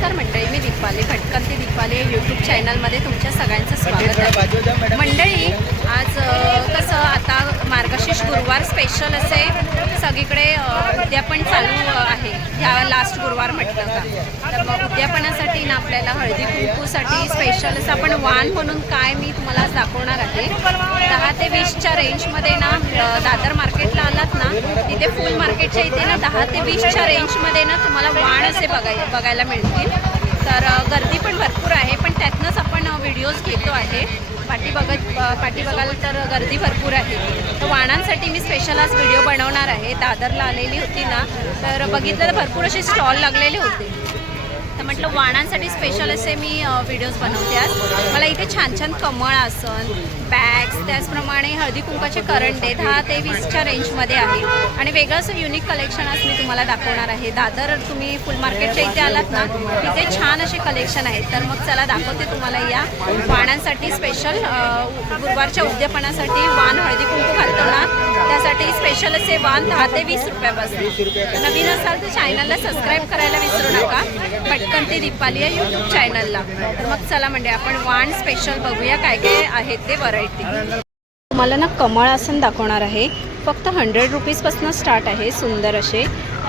नमस्कार मंडळी, मी दीपाली भटकंती दीपाली यूट्यूब चॅनलमध्ये तुमच्या सगळ्यांचं स्वागत आहे। मंडळी आज कसं आता मार्गशीर्ष गुरुवार स्पेशल असे सगळीकडे उद्यापन चालू आहे। ह्या लास्ट गुरुवार म्हटलं का, तर मग उद्यापनासाठी ना आपल्याला हळदी कुंकूसाठी स्पेशल असं आपण वाण म्हणून काय मी तुम्हाला दाखवणार आहे। 10 ते 20च्या रेंजमध्ये ना दादर मार्केटला आलात ना, तिथे फुल मार्केटच्या इथे ना 10 ते 20च्या रेंजमध्ये ना तुम्हाला वाण असे बघायला मिळतील। तर गर्दी पण भरपूर आहे, पण त्यातनंच आपण व्हिडिओज घेतो आहे। पाठी बघाल तर गर्दी भरपूर आहे। तर वाणांसाठी मी स्पेशल आज व्हिडिओ बनवणार आहे। दादरला आलेली होती ना, तर बघितलं तर भरपूर असे स्टॉल लागलेले होते, तर म्हटलं वाणांसाठी स्पेशल असे मी व्हिडिओज बनवते आज। मला इथे छान छान कमळ आसन, बॅग्स, त्याचप्रमाणे हळदी कुंकाचे करंडे 10 ते 20च्या रेंजमध्ये आहे आणि वेगळं असं युनिक कलेक्शन आज मी तुम्हाला दाखवणार आहे। दादर तुम्ही फुल मार्केटच्या इथे आलात ना, तिथे छान असे कलेक्शन आहेत। तर मग चला दाखवते तुम्हाला या वाणांसाठी स्पेशल गुरुवारच्या उद्यापनासाठी वाण हळदी कुंकू घालतो ना, त्यासाठी स्पेशल असे वाण 10 ते 20 रुपयापासून। नवीन असाल तर चॅनलला सबस्क्राईब करायला विसरू नका, भटकंती दीपाली या यूट्यूब चॅनलला। तर मग चला म्हणजे आपण वाण स्पेशल बघूया काय काय आहेत ते व्हरायटी। तुम्हाला ना कमळ आसन दाखवणार आहे, फक्त 100 रुपीजपासून स्टार्ट आहे। सुंदर असे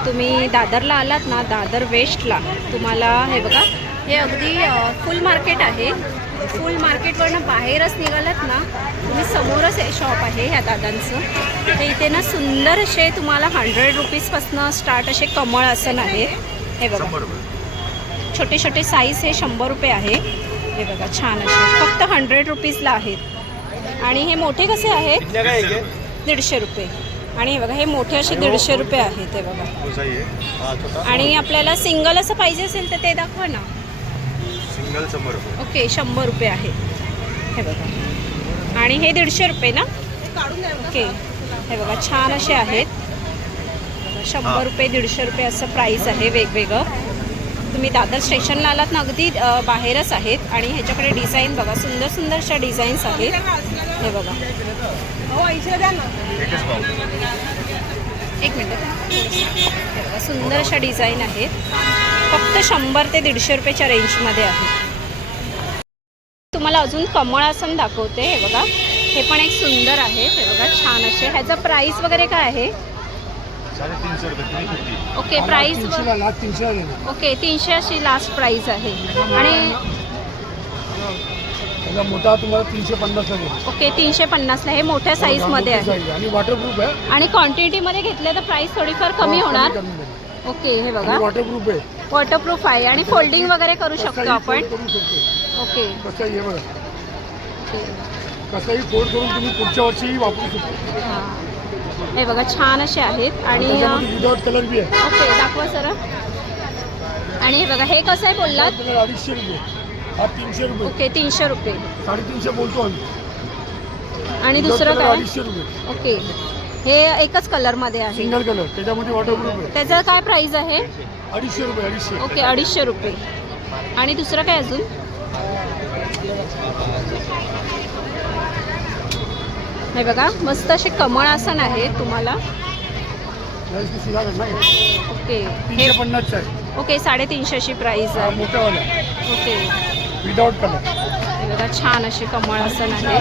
तुम्ही दादरला आलात ना, दादर वेस्टला तुम्हाला हे बघा, हे अगदी फुल मार्केट आहे। फुल मार्केटवरनं बाहेरच निघालात ना, तुम्ही समोरच हे शॉप आहे ह्या दादांचं। तर इथे ना सुंदर असे तुम्हाला 100 रुपीजपासून स्टार्ट असे कमळ आसन आहे। हे बघा छोटे छोटे साईज हे 100 रुपये आहे। हे बघा छान असे फक्त 100 रुपीजला आहेत। आणि हे मोठे कसे आहेत 150 रुपये। आणि हे बघा हे मोठे असे 150 रुपये आहेत। हे बघा, आणि आपल्याला सिंगल असं पाहिजे असेल तर ते दाखवा ना। सिंगल 100 रुपये। ओके 100 रुपये आहे। हे बघा, आणि हे 150 रुपये ना। ओके हे बघा छान असे आहेत। 100 रुपये 150 रुपये असं प्राईस आहे वेगवेगळं। तुम्ही दादर स्टेशनला आलात ना, अगदी बाहेरच आहेत। आणि ह्याच्याकडे डिझाईन बघा, सुंदर सुंदर अशा डिझाईन्स आहेत। हे बघा एक मिनिट, हे बघा सुंदर अशा डिझाईन आहेत। फक्त 100 ते 150 रुपयाच्या रेंजमध्ये आहे। तुम्हाला अजून कमळ आसन दाखवते। हे बघा हे पण एक सुंदर आहे। हे बघा छान असे, ह्याचा प्राईस वगैरे काय आहे 350 रुपये। ओके प्राईस 300 ओके 300 अशी लास्ट प्राईस आहे। आणि मोठा तुम्हाला 350 लागेल। ओके 350ला हे मोठ्या साईजमध्ये आहे आणि वॉटरप्रूफ आहे। आणि क्वांटिटीमध्ये घेतले तर प्राईस थोडीफार कमी होणार। ओके हे बघा वॉटरप्रूफ आहे, वॉटरप्रूफ आहे आणि फोल्डिंग वगैरे करू शकतो आपण। ओके कसं आहे बघा, कसंही फोल्ड करून तुम्ही पुढच्या वर्षी वापरू शकतो। हां हे बघा छान असे आहेत। आणि विदाउट कलर बी आहे। ओके दाखवा सर। आणि हे बघा हे कसं आहे बोललात 250 रुपये, हा 300 रुपये। ओके 300 रुपये, 350 बोलतो आम्ही। आणि दुसरं काय 250 रुपये। ओके हे एकच कलरमध्ये आहे, सिंगल कलर, त्याच्यामध्ये वॉटरप्रूफ आहे। त्याचं काय प्राईस आहे 250 रुपये। 250 ओके 250 रुपये। आणि दुसरं काय अजून हे बघा मस्त असे कमळ आसन आहे तुम्हाला। ओके हे 350 आहे। ओके 350 अशी प्राईस आहे मोठावाला ओके विदाउट कलर। हे बघा छान असे कमळ आसन आहे।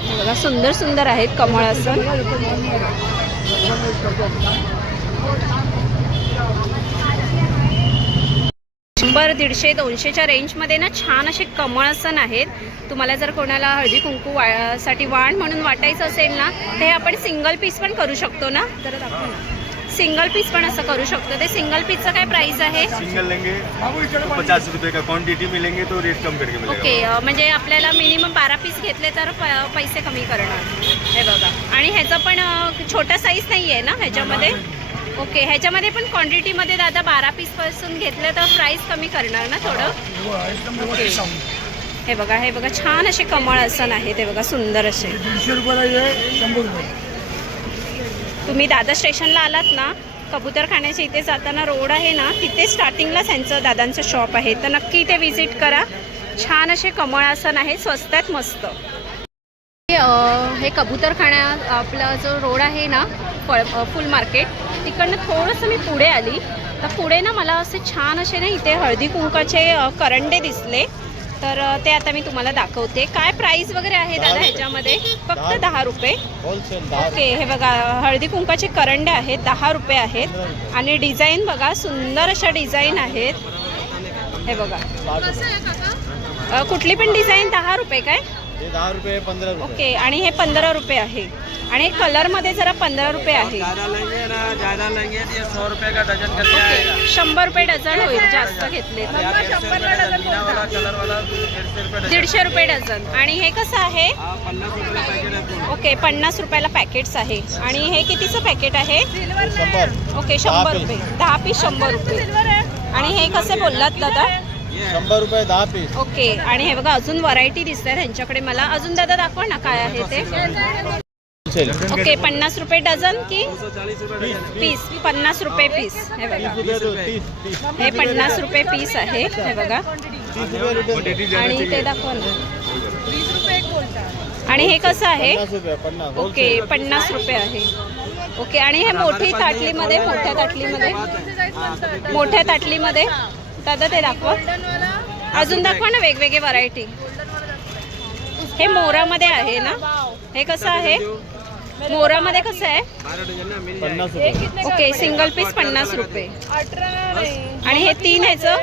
हे बघा सुंदर सुंदर आहेत कमळ आसन। 100, 150, 200च्या रेंजमध्ये ना छान असे कमळ आसन आहेत। तुम्हाला जर कोणाला हळदी कुंकू साठी वाण म्हणून वाटायचं असेल ना, ते आपण सिंगल पीस पण करू शकतो ना। जरा दाखवा ना, सिंगल पीस पण असं करू शकतो। ते सिंगल पीसचं काय प्राइस आहे सिंगल लेंगे तो 50 रुपये का, क्वांटिटी में लेंगे तो रेट कम करके मिलेगा। ओके म्हणजे आपल्याला मिनिमम 12 पीस घेतले तर पैसे कमी करणार। हे बघा, आणि ह्याचा पण छोटा साईज नाही आहे ना ह्याच्यामध्ये। ओके ह्याच्यामध्ये पण क्वांटिटीमध्ये दादा 12 पीसपासून घेतले तर प्राईस कमी करणार ना थोडं। ओके हे बघा छान असे कमळ आसन आहे। ते बघा सुंदर असे 200 रुपये, 100 रुपये। तुम्ही दादर स्टेशनला आलात ना, कबूतरखान्याच्या इथे जाताना रोड आहे ना, तिथे स्टार्टिंगलाच त्यांचं दादांचं शॉप आहे, तर नक्की इथे व्हिजिट करा। छान असे कमळ आसन आहे, स्वस्तात मस्त। हे कबूतरखाना आपला जो रोड आहे ना फुल मार्केट, तिकडनं थोडंसं मी पुढे आली तर पुढे ना मला असे छान असे ना इथे हळदी कुंकाचे करंडे दिसले, तर ते आता मी तुम्हाला दाखवते. काय प्राइस वगैरे आहे दादा ह्याच्यामध्ये? फक्त 10 रुपये. ओके, हे बघा हळदी कुंकाचे करंडे आहेत, 10 रुपये आहेत. आणि डिझाईन बघा, सुंदर अशा डिझाईन आहेत. हे बघा, कुठली पण डिझाईन 10 रुपये काय? 10 रुपये 15 रुपये. ओके, आणि हे 15 रुपये आहे. आणि कलरमध्ये जरा 15 रुपये आहे. ज़्यादा लेंगे तो 100 रुपये का डजन करके ओके, 100 रुपये डझन होईल जास्त घेतले तर. 150 रुपये डझन. आणि हे कसं आहे? 50 रुपये पॅकेट. ओके, 50 रुपयाला पॅकेट्स आहे. आणि हे कितीचं पॅकेट आहे? 100. ओके, 100 रुपये. 10 पीस 100 रुपये. आणि हे कसे बोललात दादा? 100 रुपये 10 पीस. ओके, आणि हे बघा अजून व्हरायटी दिसत आहे त्यांच्याकडे मला. अजून दादा दाखवा ना काय आहे ते. ओके, 50 रुपये डझन की पीस? 50 रुपये पीस. हे बघा, हे 50 रुपये पीस आहे. हे बघा, आणि ते दाखवा ना. आणि हे कसं आहे? ओके, 50 रुपये आहे. ओके, आणि हे मोठी ताटलीमध्ये, मोठ्या ताटलीमध्ये दादा ते दाखवा. अजून दाखवा ना वेगवेगळे व्हरायटी. हे मोरामध्ये आहे ना? हे कसं आहे? मोरामध्ये कसं आहे? 50 रुपये. ओके, सिंगल पीस 50 रुपये. आणि हे 3 ह्याचं?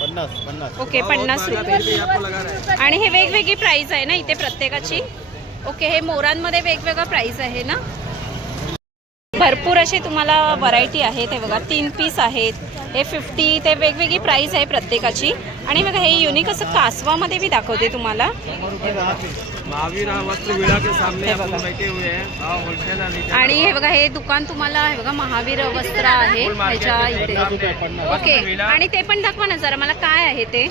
50. ओके, 50 रुपये. आणि हे वेगवेगळी प्राइस आहे ना इथे प्रत्येकाची? ओके, हे मोरांमध्ये वेगवेगळं प्राइस आहे ना? भरपूर असे तुम्हाला व्हरायटी आहेत. हे बघा 3 पीस आहेत. हे 50, ते वेगवेगळी प्राइस आहे प्रत्येकाची. आणि बघा हे युनिक असं कासवामध्ये मी दाखवते तुम्हाला. महावीर वस्त्र विला के सामने अपन बैठे हुए हैं होलसेल. आणि हे बघा हे दुकान तुम्हाला, हे बघा महावीर वस्त्र आहे ह्याच्या इथे. ओके, आणि ते पण दाखवा ना जरा मला काय आहे ते.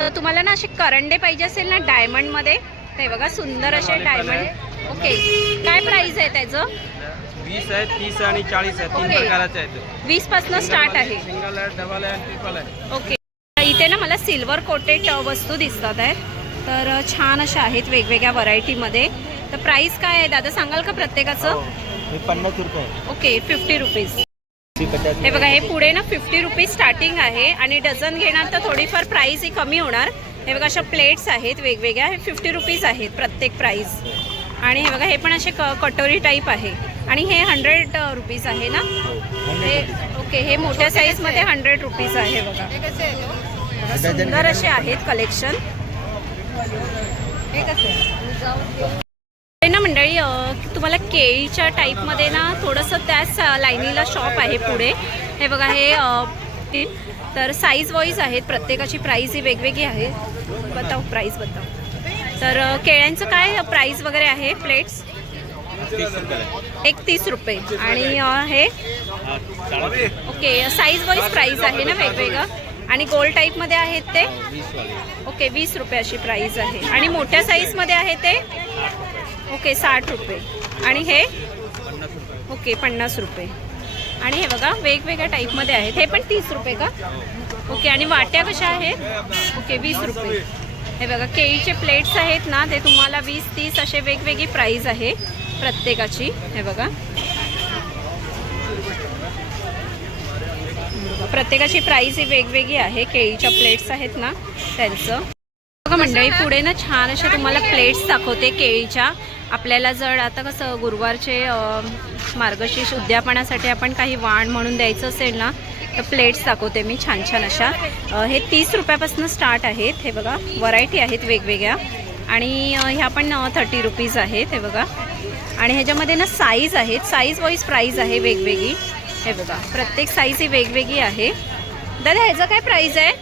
तर तुम्हाला ना असे करंडे पाहिजे असेल ना डायमंडमध्ये, ते बघा सुंदर असे डायमंड. ओके, काय प्राइस आहे त्याचं? 20 आहे, 30 आणि 40 आहे. 3 प्रकारचे आहेत. 20 पासून स्टार्ट आहे. सिंगल आहे, डबल आहे, ट्रिपल आहे. ओके, इथे ना मला सिल्वर कोटेड वस्तू दिसतात आहेत. तर छान अशा आहेत वेगवेगळ्या व्हरायटीमध्ये. तर प्राइस काय आहे दादा सांगाल का प्रत्येकाचं? 50 रुपये. Okay, 50 rupees. हे बघा हे पुढे ना 50 रुपीज स्टार्टिंग आहे. आणि डझन घेणार तर थोडीफार प्राइस ही कमी होणार. हे बघा अशा प्लेट्स आहेत वेगवेगळ्या. हे 50 रुपीज आहेत प्रत्येक प्राइस. आणि हे बघा हे पण असे कटोरी टाईप आहे. आणि हे 100 रुपीज आहे ना? हे ओके, हे मोठ्या साईजमध्ये 100 रुपीज आहे. बघा सुंदर असे आहेत कलेक्शन. ना मंडळी, तुम्हाला केळीच्या टाईपमध्ये ना थोडंसं त्याच लाईनीला शॉप आहे पुढे. हे बघा हे तर साईज वाईज आहेत. प्रत्येकाची प्राईस ही वेगवेगळी आहे. बताव प्राईस बताव. तर केळ्यांचं काय प्राईस वगैरे आहे? प्लेट्स 30 रुपये. आणि हे ओके, साईज वाईज प्राईस आहे ना वेगवेगळं. आणि गोल टाईपमध्ये आहेत ते ओके 20 रुपये अशी प्राईस आहे. आणि मोठ्या साईजमध्ये आहे ते ओके 60 रुपये. आणि हे ओके 50 रुपये. आणि हे बघा वेगवेगळ्या टाईपमध्ये आहेत. हे पण 30 रुपये का? ओके, आणि वाट्या कशा आहेत? ओके 20 रुपये. हे बघा केळीचे प्लेट्स आहेत ना, ते तुम्हाला 20-30 असे वेगवेगळी प्राईस आहे प्रत्येकाची. हे बघा प्रत्येकाची प्राईस ही वेगवेगळी आहे. केळीच्या प्लेट्स आहेत ना त्यांचं. बघा मंडळी पुढे ना छान अशा तुम्हाला प्लेट्स दाखवते केळीच्या. आपल्याला जर आता कसं गुरुवारचे मार्गशीर्ष उद्यापनासाठी आपण काही वाण म्हणून द्यायचं असेल ना, तर प्लेट्स दाखवते मी छान छान अशा. हे 30 रुपयापासून स्टार्ट आहेत. हे बघा व्हरायटी आहेत वेगवेगळ्या. आणि ह्या पण 30 रुपीज आहेत. हे बघा, आणि ह्याच्यामध्ये ना साईज आहेत. साईज वाईज प्राईस आहे वेगवेगळी. हे बघा प्रत्येक साईज ही वेगवेगळी आहे. दादा ह्याचं काय प्राईस आहे?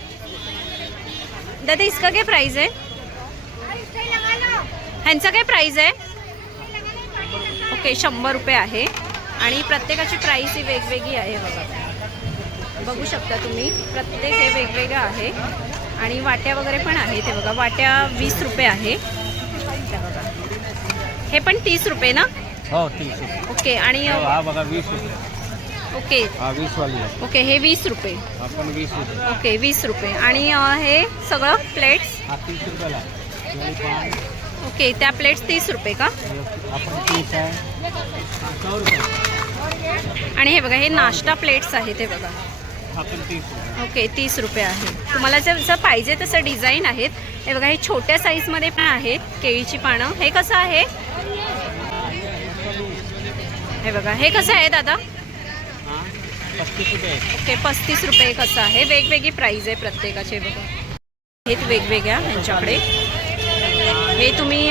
दादा इसका काय प्राईस आहे? ह्यांचा काय प्राईस आहे? ओके 100 रुपये आहे. आणि प्रत्येकाची प्राईस ही वेगवेगळी आहे. बघा बघू शकता तुम्ही, प्रत्येक हे वेगवेगळं आहे. आणि वाट्या वगैरे पण आहेत. हे बघा वाट्या 20 रुपये आहे. बघा हे पण 30 रुपये ना? हो 30. ओके, आणि हा बघा 20 रुपये. ओके हा 20 वाली आहे. ओके हे 20 रुपये. आपण 20 रुपये. ओके 20 रुपये. आणि हे सगळं प्लेट्स हा 30 रुपयाला आहे. ओके त्या प्लेट्स 30 रुपये का? आपण 30 आहे. 100 रुपये. आणि हे बघा हे नाश्ता प्लेट्स आहेत. हे बघा ओके 30 रुपये आहे. तुम्हाला जसं पाहिजे तसं डिझाईन आहेत. हे बघा, हे छोट्या साईजमध्ये पण आहेत केळीची पानं. हे कसं आहे? हे बघा, हे कसं आहे दादा? 35 रुपये. ओके 35 रुपये कसं आहे. वेगवेगळी प्राईज आहे प्रत्येकाचे. बघा, हे वेगवेगळ्या यांच्याकडे. हे तुम्ही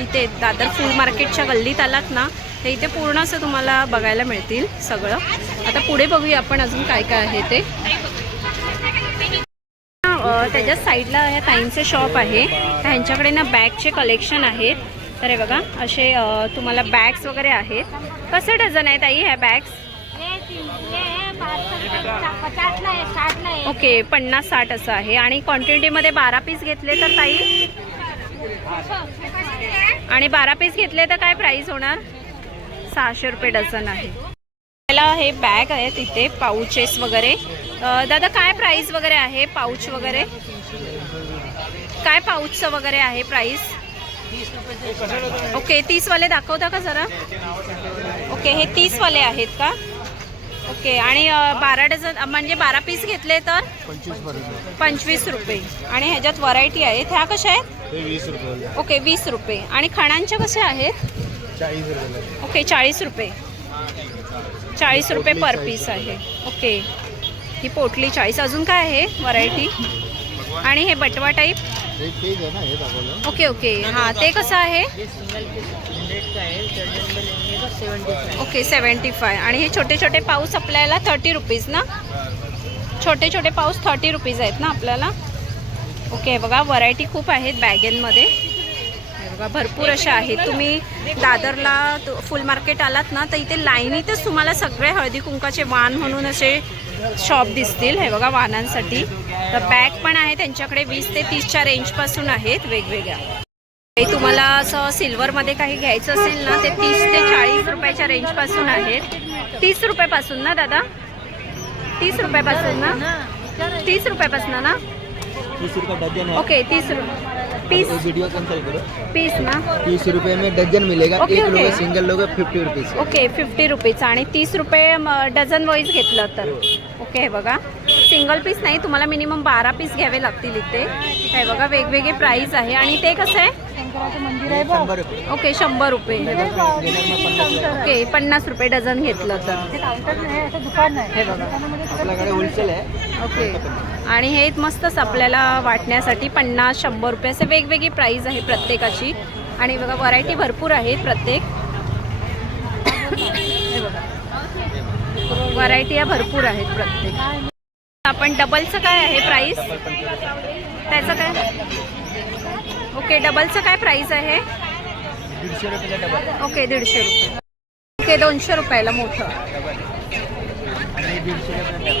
इथे दादर फूल मार्केटच्या गल्लीत आलात ना, तर इथे पूर्ण असं तुम्हाला बघायला मिळतील सगळं. आता पुढे बघूया आपण अजून काय काय आहे ते. त्याच्या साईडला ह्या ताईंचं शॉप आहे. ह्यांच्याकडे ना बॅगचे कलेक्शन आहेत. तर हे बघा, असे तुम्हाला बॅग्स वगैरे आहेत. कसं डझन आहे ताई ह्या बॅग्स? ओके 50-60 असं आहे. आणि क्वांटिटीमध्ये 12 पीस घेतले तर ताई, आणि 12 पीस घेतले तर काय प्राईस होणार? 600 रुपये डझन आहे. त्याला हे बॅग आहेत इथे, पाऊचेस वगैरे. दादा काय प्राईस वगैरे आहे? पाऊच वगैरे काय पाऊचचं वगैरे आहे प्राईस? ओके 30 वाले दाखवता का जरा? ओके हे 30 वाले आहेत का? ओके. आणि 12 डझन म्हणजे 12 पीस घेतले तर 25 रुपये. आणि ह्याच्यात व्हरायटी आहेत. ह्या कशा आहेत? 20 रुपये. ओके 20 रुपये. आणि खणांच्या कशा आहेत? 40 रुपये. ओके 40 रुपये. 40 रुपये पर पीस आहे. ओके ही पोटली 40. अजून काय आहे व्हरायटी? आणि हे बटवा टाईप. ओके ओके हां ते कसं आहे? ओके 75. आणि हे छोटे छोटे पाऊस आपल्याला 30 रुपीज ना? छोटे छोटे पाऊस 30 रुपीज आहेत ना आपल्याला? ओके बघा, व्हरायटी खूप आहेत बॅगेंमध्ये. हे बघा भरपूर अशा आहेत. तुम्ही दादरला फुल मार्केट आलात ना, तर इथे लाईनीतच तुम्हाला सगळे हळदी कुंकाचे वाण म्हणून असे शॉप दिसतील. हे बघा वाणांसाठी. तर बॅग पण आहे त्यांच्याकडे 20 ते 30च्या रेंजपासून आहेत वेगवेगळ्या. तुम्हाला असं सिल्वरमध्ये काही घ्यायचं असेल ना, ते 30 ते 40 रुपयाच्या रेंजपासून आहेत. 30 रुपयापासून ना दादा? 30 रुपयापासून ना? 30 रुपयापासून ना? 30 रुपये डजन है. ओके 30 रुपये पीस. वीडियो कैंसिल करो. पीस ना 30 रुपये में डजन मिलेगा. ओके, एक ओके. रुपये सिंगल लोगे 50 रुपीज. Okay 50 rupees. आणि 30 रुपये डझन वाईज घेतलं तर. ओके हे बघा, सिंगल पीस नाही, तुम्हाला मिनिमम 12 पीस घ्यावे लागतील इथे. हे बघा वेगवेगळे प्राईस आहे. आणि ते कसं आहे? 100 रुपये. ओके 100 रुपये. हे बघा ओके 50 रुपये डझन घेतलं तर. हे बघा आपल्याकडे होलसेल आहे. ओके. आणि हे मस्तच आपल्याला वाटण्यासाठी 50-100 रुपये असे वेगवेगळी प्राईस आहे प्रत्येकाची. आणि बघा व्हरायटी भरपूर आहेत प्रत्येक. हे बघा व्हरायटी या भरपूर आहेत प्रत्येक. आपण डबलचं काय आहे प्राईस? त्याचं काय? ओके डबलचं काय प्राईस आहे? 150 रुपये डबल. ओके 150 रुपये. ओके 200 रुपयाला मोठं. आणि 150 रुपये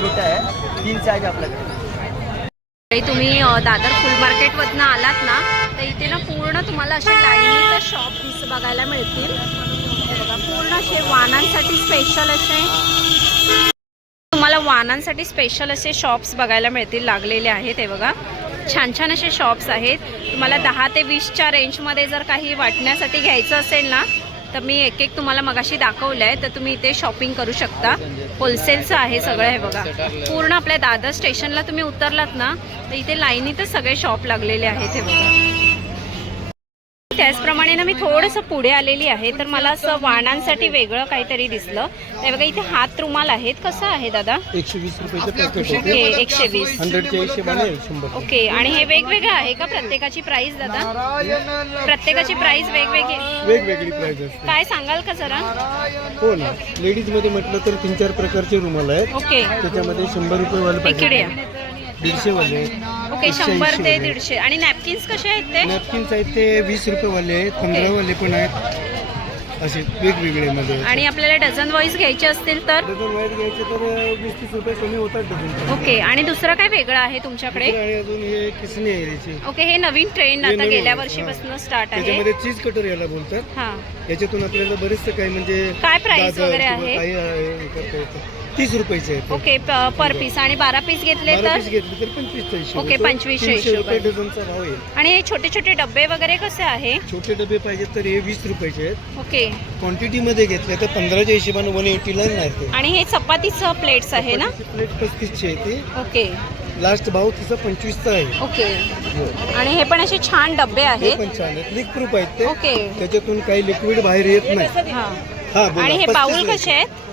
छोटा आहे. 3 साईज आपल्याकडे. तुम्ही दादर फुल मार्केटमधनं आलात ना, तर इथे ना पूर्ण तुम्हाला असे लाईनीचे शॉप बघायला मिळतील. हे बघा पूर्ण असे वाणांसाठी स्पेशल असे तुम्हाला वाणांसाठी स्पेशल असे शॉप्स बघायला मिळतील लागलेले आहेत. हे बघा छान छान असे शॉप्स आहेत. तुम्हाला 10 ते 20च्या रेंजमध्ये जर काही वाटण्यासाठी घ्यायचं असेल ना, तर मी एक एक तुम्हाला मगाशी दाखवलं आहे. तर तुम्ही इथे शॉपिंग करू शकता. होलसेलचं आहे सगळं. हे बघा पूर्ण आपल्या दादर स्टेशनला तुम्ही उतरलात ना, तर इथे लाईनीतच सगळे शॉप लागलेले आहेत. हे बघा त्याचप्रमाणे ना मी थोडंसं पुढे आलेली आहे, तर मला असं वाणांसाठी वेगळं काहीतरी दिसलं. ते बघा इथे हात रुमाल आहेत. कसं आहे दादा? 120 रुपयाचं पॅकेट. ओके 120. 100च्या हिशोबाने 100. ओके. आणि हे वेगवेगळं आहे का प्रत्येकाची प्राईस दादा? प्रत्येकाची प्राईस वेगवेगळी प्राइस असते. काय सांगाल का जरा? हो ना. लेडीज मध्ये म्हटलं तर 3-4 प्रकारचे रुमाल आहेत. ओके त्याच्यामध्ये 100 रुपये वाले इकडे या. 150 वाले. ओके 100 ते 150. आणि नॅपकिन्स कसे आहेत ते? नॅपकिन्स आहेत ते 20 रुपये वाले आहेत. 15 वाले पण आहेत. असे वेगवेगळे मध्ये. आणि आपल्याला डझन वाईज घ्यायचे असतील तर? डझन वाईज घ्यायचे तर 20-30 रुपये कमी होतात डझन. ओके. आणि दुसरं काय वेगळं आहे तुमच्याकडे? आणि अजून हे किसणी आहे याची. ओके हे नवीन ट्रेंड हे आता नवीन गेल्या आहे. वर्षीपासून स्टार्ट आहे. त्याच्यामध्ये चीज कटर याला बोलतात. हां याच्यातून आपल्याला बरेचसे काही म्हणजे काय प्राइस गाजर वगैरे किंवा आहे? काही हे करता येतं. 30 रुपयाचे आहेत. ओके पर पीस. आणि 12 पीस घेतले 12 तर पीस घेतले तर 25 ओके, 25 रुपये डझनचा भाव आहे. आणि हे छोटे छोटे डब्बे वगैरे कसे आहे? छोटे डबे पाहिजे तर हे 20 रुपयाचे आहेत. ओके. क्वांटिटी मध्ये घेतले तर 15च्या हिशोबाने 180 ला नाही ते. आणि हे चपातीचं प्लेट्स आहे ना? प्लेट 35ची आहे ती. ओके लास्ट भाव तिचा 25चा आहे. ओके. आणि हे पण असे छान डब्बे हे आहेत. पण छान आहेत, लीक प्रूफ आहेत ते. ओके. त्याच्यातून काही लिक्विड बाहेर येत नाही. हा. हा बोला. आणि हे 35 बाउल कसे आहेत?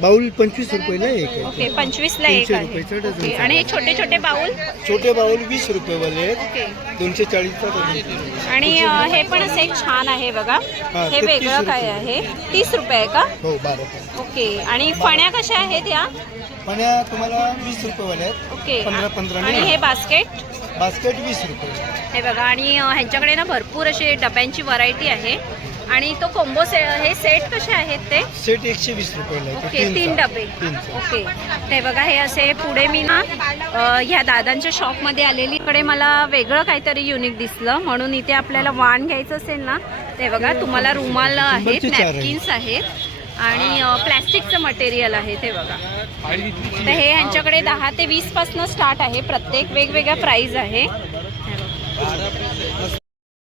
बाउल 25 रुपयाला एक आहे. ओके, 25 ला एक 300 आहे. रुपयाचं डझन. ओके. आणि हे छोटे छोटे बाउल? छोटे बाउल 20 रुपये वाले आहेत. ओके. 240चा डझन. आणि हे पण असं एक छान आहे बघा. हा, हे ते वेगळं 30 काय आहे? 30 रुपये आहे का? हो 12. ओके. आणि फण्या कशा आहेत या? पण या तुम्हाला 20 रुपये वाले आहेत. ओके. 15 आणि हे बास्केट? बास्केट 20 रुपये. हे बघा. आणि ह्यांच्याकडे ना भरपूर अशी डब्यांची व्हरायटी आहे. आणि तो कोंबो हे सेट कसे आहेत ते? सेट 120 रुपयाला आहे. ओके, 3 डबे. ओके. ते बघा, हे असे पुढे मी ना ह्या दादांच्या शॉपमध्ये आलेली. इकडे मला वेगळं काहीतरी युनिक दिसलं म्हणून इथे आपल्याला वाण घ्यायचं असेल ना, ते बघा तुम्हाला रुमाल आहेत, 100चे 4 आहे. नॅपकिन्स आहेत आणि प्लॅस्टिकचं मटेरियल आहे ते बघा. तर हे ह्यांच्याकडे 10 ते 20 पासून स्टार्ट आहे. प्रत्येक वेगवेगळ्या प्राइस आहे.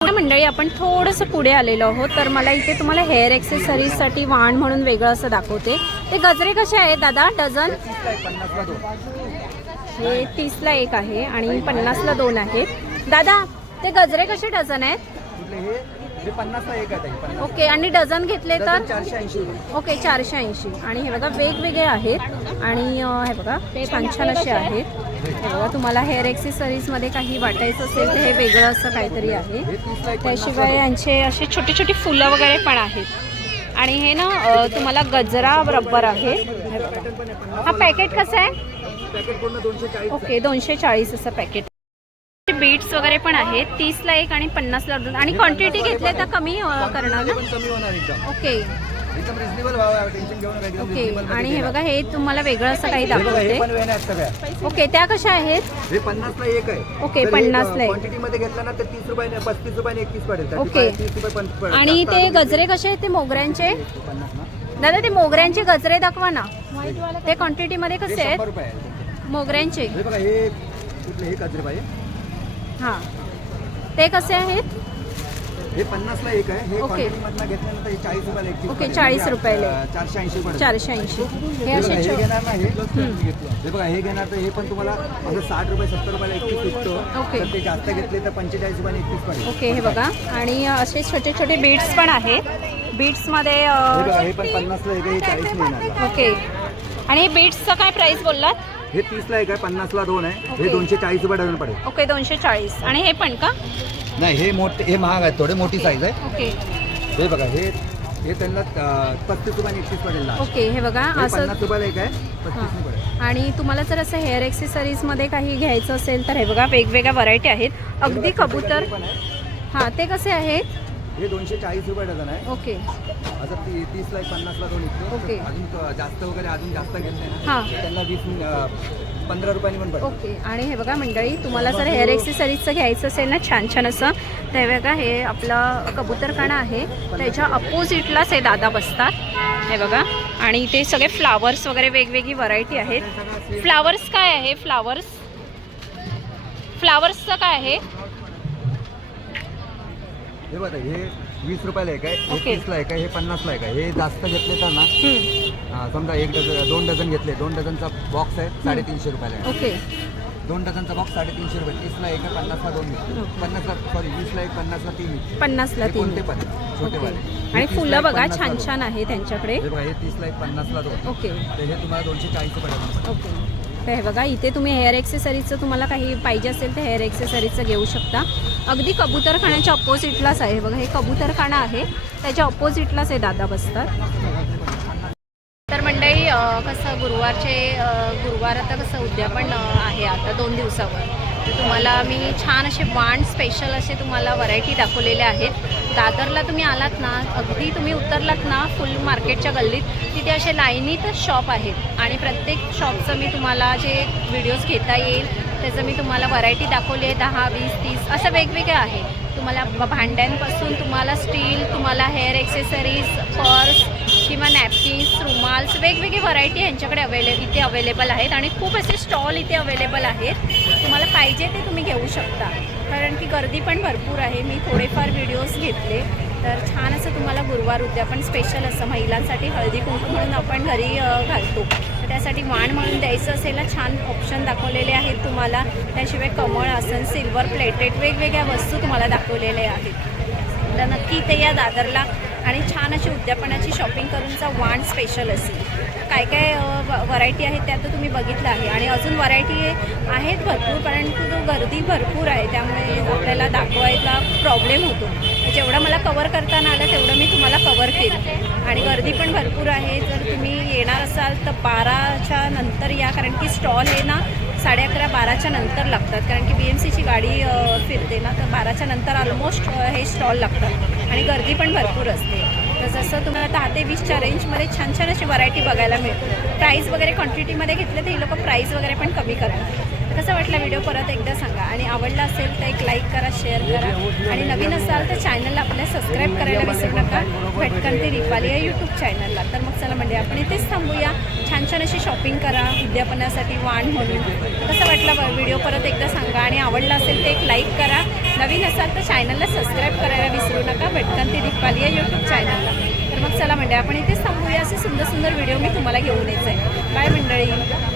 मंडळी, आपण थोडंसं पुढे आलेलो आहोत. तर मला इथे तुम्हाला हेअर एक्सेसरीजसाठी वाण म्हणून वेगळं असं दाखवते. ते गजरे कसे आहेत दादा डझन? हे 30 ला एक आहे आणि 50 ला 2 आहेत. दादा ते गजरे कसे डझन आहेत? 50 ला एक आहे. ओके. आणि डझन घेतले तर? 480 रुपये. ओके, 480. आणि हे बघा वेगवेगळे आहेत. आणि हे बघा छान छान असे आहेत. हे बघा, तुम्हाला हेअर एक्सेसरीजमध्ये काही वाटायचं असेल तर हे वेगळं असं काहीतरी आहे. त्याशिवाय यांचे असे छोटे छोटे फुलं वगैरे पण आहेत. आणि हे ना तुम्हाला गजरा रब्बर आहे. हे बघा. हा पॅकेट कसं आहे? पॅकेट पूर्ण 240. ओके, 240 असं पॅकेट. बीट्स वगैरे पण आहेत. 30 ला एक आणि 50 ला 2. आणि क्वांटिटी घेतले तर कमी करणार ना? कमी होणार एकदम. ओके रिजनेबल भाव आहे, टेन्शन घेऊ नका. ओके. आणि हे बघा, हे तुम्हाला वेगळं असं काही दाखवते. हे पण वेण्या आहेत सगळ्या. ओके, त्या कशा आहेत? हे 50 ला एक आहे. ओके, 50 ला एक. क्वांटिटी मध्ये घेतला ना तर 30 रुपयाने 35 रुपयाने 21 पडेल. ओके. 30 रुपये 50 पडेल. आणि ते गजरे कसे आहेत ते मोगऱ्यांचे? 50 ना. दादा ते मोगऱ्यांचे गजरे दाखवा ना. ते क्वांटिटी मध्ये कसे 100 आहेत रुपये आहे. मोगऱ्यांचे? हे बघा, हे कुठले हे गजरे पाहिजे. हां, ते कसे आहेत? हे 50 ला एक आहे. हे ओके. क्वांटिटी मधनं घेतल्यानंतर हे 40 रुपयाला एक. ओके, 40 रुपयाला. 480 पडेल. 480. हे हे बघा, असे हे घेणार ना हे बघा, हे घेणार तर हे पण तुम्हाला असं 60 रुपये 70 रुपयाला 21 विकतो. ओके. तर ते जास्त घेतले तर 45 रुपयाने 21 पडेल. ओके. हे बघा. आणि असे छोटे छोटे बीड्स पण आहेत. बीड्समध्ये हे बघा, हे पण 50 ला एक आहे. हे 40 मिळणार. ओके. आणि हे बीड्सचं काय प्राइस बोललात? हे 30 ला एक आहे, 50 ला 2 आहे. ओके. हे 240 रुपये डझन पडेल. ओके, 240. आणि हे पण का? नाही, हे मोठे, हे महाग आहेत थोडे, मोठी साईज आहे. ओके. हे बघा, हे त्यांना 35 रुपयाने 21 पडेल. ओके. हे बघा असं. 50 रुपयाला एक आहे, 35 पडेल. आणि तुम्हाला जर असं हेअर एक्सेसरीजमध्ये काही घ्यायचं असेल तर हे बघा वेगवेगळ्या व्हरायटी आहेत. अगदी कबूतर. हां, ते कसे आहेत? हे 240 रुपये डझन आहे. ओके. असं 30 ला 50 ला 2 विकतो. ओके. अजून जास्त वगैरे अजून जास्त घेतले ना हां. तर त्यांना 15 रुपयाने पण पडेल. ओके. आणि हे बघा मंडळी, तुम्हाला जर हेअर एक्सेसरीजचं घ्यायचं असेल ना छान छान असं, तर बघा हे आपलं कबूतरखाना आहे. त्याच्या अपोजिटलाच हे दादा बसतात. हे बघा. आणि इथे सगळे फ्लावर्स वगैरे वेगवेगळी व्हरायटी आहेत. फ्लावर्स काय आहे? फ्लावर्सचं काय आहे? हे बघा, हे 20 रुपयाला एक आहे. हे ओके. 30 ला एक आहे. हे 50 ला एक आहे. हे जास्त घेतले तर ना समजा 2 डझन घेतले, 2 डझनचा बॉक्स आहे 350 रुपयाला आहे. ओके. 2 डझनचा बॉक्स 350 रुपये. 30 ला एक आहे, 50 ला 2 मिळतो. 50 ला 20 ला एक, 50 ला 3 मिळतो. 50 ला 3. कोणते पण छोटे ओके. वाले. आणि हे 30 ला फुलं एक, बघा 50 ला छान 2. छान आहे त्यांच्याकडे. हे बघा, हे 30 ला एक, 50 ला 2. ओके. तर हे तुम्हाला 240 रुपये डझन. ओके. तर हे बघा, इथे तुम्ही हेअर एक्सेसरीजचं तुम्हाला काही पाहिजे असेल तर हेअर एक्सेसरीजचं घेऊ शकता. अगदी कबूतरखान्याच्या अपोजिटलाच आहे. बघा, हे कबूतरखाना आहे, त्याच्या अपोजिटलाच हे दादा बसतात. तर मंडळी, कसं गुरुवार आता कसं उद्यापन आहे आता 2 दिवसावर. तर तुम्हाला मी छान असे वाण स्पेशल असे तुम्हाला व्हरायटी दाखवलेल्या आहेत. दादरला तुम्ही आलात ना, अगदी तुम्ही उतरलात ना फुल मार्केटच्या गल्लीत, तिथे असे लाईनीतच शॉप आहेत. आणि प्रत्येक शॉपचं मी तुम्हाला जे व्हिडिओज घेता येईल त्याचं मी तुम्हाला व्हरायटी दाखवली आहे. 10, 20, 30 असं वेगवेगळं आहे. तुम्हाला भांड्यांपासून तुम्हाला स्टील, तुम्हाला हेअर एक्सेसरीज, पर्स, किंवा नॅपकिन्स, रुमाल्स, वेगवेगळी व्हरायटी यांच्याकडे इथे अवेलेबल आहेत आणि खूप असे स्टॉल इथे अवेलेबल आहेत. तुम्हाला पाहिजे ते तुम्ही घेऊ शकता, कारण की गर्दी पण भरपूर आहे. मी थोडेफार व्हिडिओज घेतले. तर छान असं तुम्हाला गुरुवार उद्यापन स्पेशल असं महिलांसाठी हळदी कुंकू म्हणून आपण घरी घालतो, तर त्यासाठी वाण म्हणून द्यायचं असेल ना, छान ऑप्शन दाखवलेले आहेत तुम्हाला. त्याशिवाय कमळ आसन, सिल्वर प्लेटेड वेगवेगळ्या वस्तू तुम्हाला दाखवलेल्या आहेत. तर नक्की इथे या दादरला आणि छान अशी उद्यापनाची शॉपिंग करूनचा वाण स्पेशल असेल. काय काय व्हरायटी आहेत त्या तर तुम्ही बघितलं आहे आणि अजून व्हरायटी आहेत भरपूर, कारण तो गर्दी भरपूर आहे त्यामुळे आपल्याला दाखवायला प्रॉब्लेम होतो. जेवढं मला कवर करता आलं तेवढं मी तुम्हाला कवर केलं आणि गर्दी पण भरपूर आहे. जर तुम्ही येणार असाल तर 12च्या नंतर या, कारण की स्टॉल आहे ना 11:30 12च्या नंतर लागतात, कारण की BMCची गाडी फिरते ना, तर 12च्या नंतर ऑलमोस्ट हे स्टॉल लागतात आणि गर्दी पण भरपूर असते. तर जसं तुम्हाला 10 ते 20च्या रेंजमध्ये छान छान अशी व्हरायटी बघायला मिळते. प्राईस वगैरे क्वांटिटीमध्ये घेतले तर हे लोक प्राईस वगैरे पण कमी करतात. तर कसं वाटला व्हिडिओ परत एकदा सांगा आणि आवडला असेल तर एक लाईक करा, शेअर करा आणि नवीन असाल तर चॅनलला आपल्या सबस्क्राईब करायला विसरू नका. भटकन ते दीपाली या यूट्यूब चॅनलला. तर मग चला म्हणजे आपण इथेच थांबूया. छान छान अशी शॉपिंग करा उद्यापनासाठी वाण म्हणून. कसं वाटला व्हिडिओ परत एकदा सांगा आणि आवडला असेल तर एक लाईक करा. नवीन असाल तर चॅनलला सबस्क्राईब करायला विसरू नका. भटकन ते दीपाली या यूट्यूब चॅनलला. तर मग चला म्हणजे आपण इथेच थांबूया. असे सुंदर सुंदर व्हिडिओ मी तुम्हाला घेऊन यायचं आहे. बाय मंडळी.